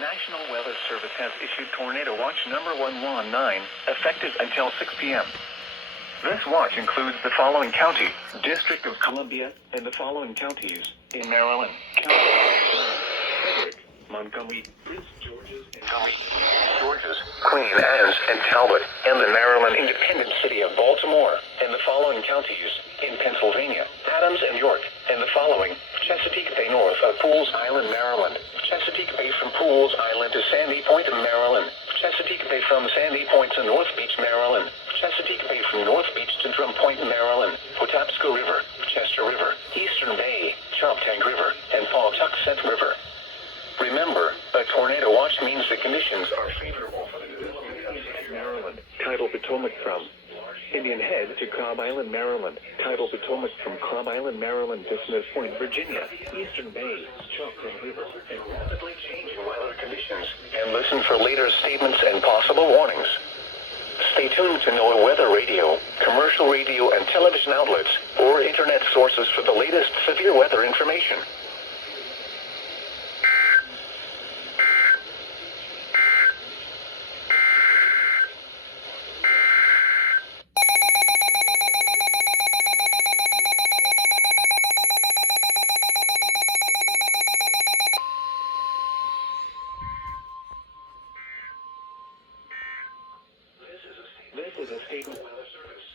National Weather Service has issued Tornado Watch number 119, effective until 6 p.m. This watch includes the following county, District of Columbia, and the following counties in Maryland: Frederick, Montgomery, Prince George's, Queen Anne's, and Talbot, and the Maryland independent city of Baltimore, and the following counties in Pennsylvania: Adams and York, and the following: Chesapeake Bay north of Pools Island, Maryland; Chesapeake Bay from Pools Island to Sandy Point, Maryland; Chesapeake Bay from Sandy Point to North Beach, Maryland; Chesapeake Bay from North Beach to Drum Point, Maryland; Patapsco River, Chester River, Eastern Bay, Choptank River, and Pawtuxet River. Remember, a tornado watch means the conditions are favorable for the development of Maryland. Tidal Potomac from Indian Head to Cobb Island, Maryland. Tidal Potomac from Cobb Island, Maryland to Smith Point, Virginia. Eastern Bay, Choptank River, and rapidly changing weather conditions. And listen for later statements and possible warnings. Stay tuned to NOAA Weather Radio, commercial radio and television outlets, or internet sources for the latest severe weather information. This is a state weather service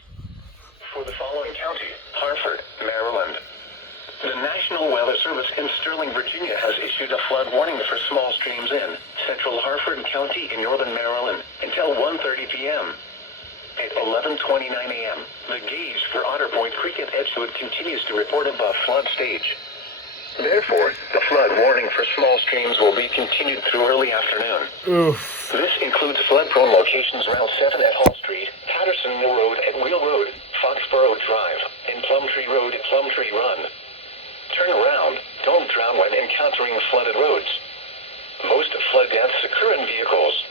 for the following county: Hartford, Maryland. The National Weather Service in Sterling, Virginia has issued a flood warning for small streams in central Hartford County in northern Maryland until 1:30 p.m. At 11:29 a.m., the gauge for Otter Point Creek at Edgewood continues to report above flood stage. Therefore, the flood warning for small streams will be continued through early afternoon. Oof. This includes flood-prone locations Route 7 at Hall Street, Patterson Mill Road at Wheel Road, Foxborough Drive, and Plumtree Road at Plumtree Run. Turn around. Don't drown when encountering flooded roads. Most flood deaths occur in vehicles.